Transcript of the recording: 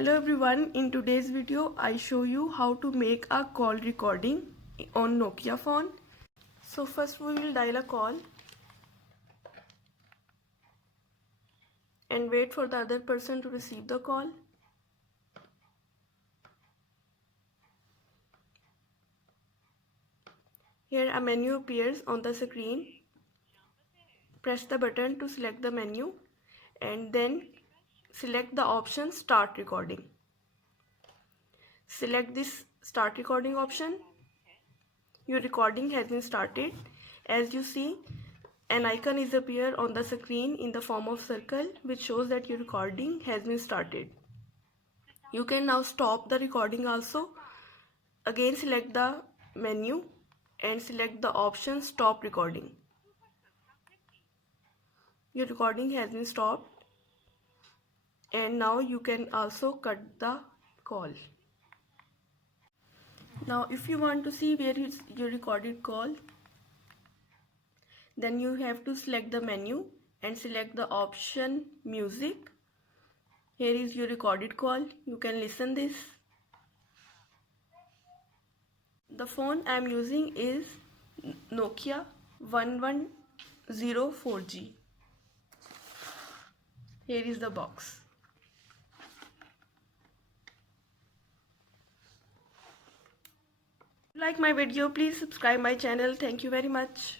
Hello everyone, in today's video I show you how to make a call recording on Nokia phone. So first we will dial a call and wait for the other person to receive the call. Here a menu appears on the screen. Press the button to select the menu and then select the option Start Recording. Select this Start Recording option. Your recording has been started. As you see, an icon is appear on the screen in the form of circle which shows that your recording has been started. You can now stop the recording also. Again select the menu and select the option Stop Recording. Your recording has been stopped and now you can also cut the call. Now if you want to see where is your recorded call, then you have to select the menu and select the option Music. Here is your recorded call. You can listen this. The phone I am using is Nokia 1104G. Here is the box. If you like my video, please subscribe my channel. Thank you very much.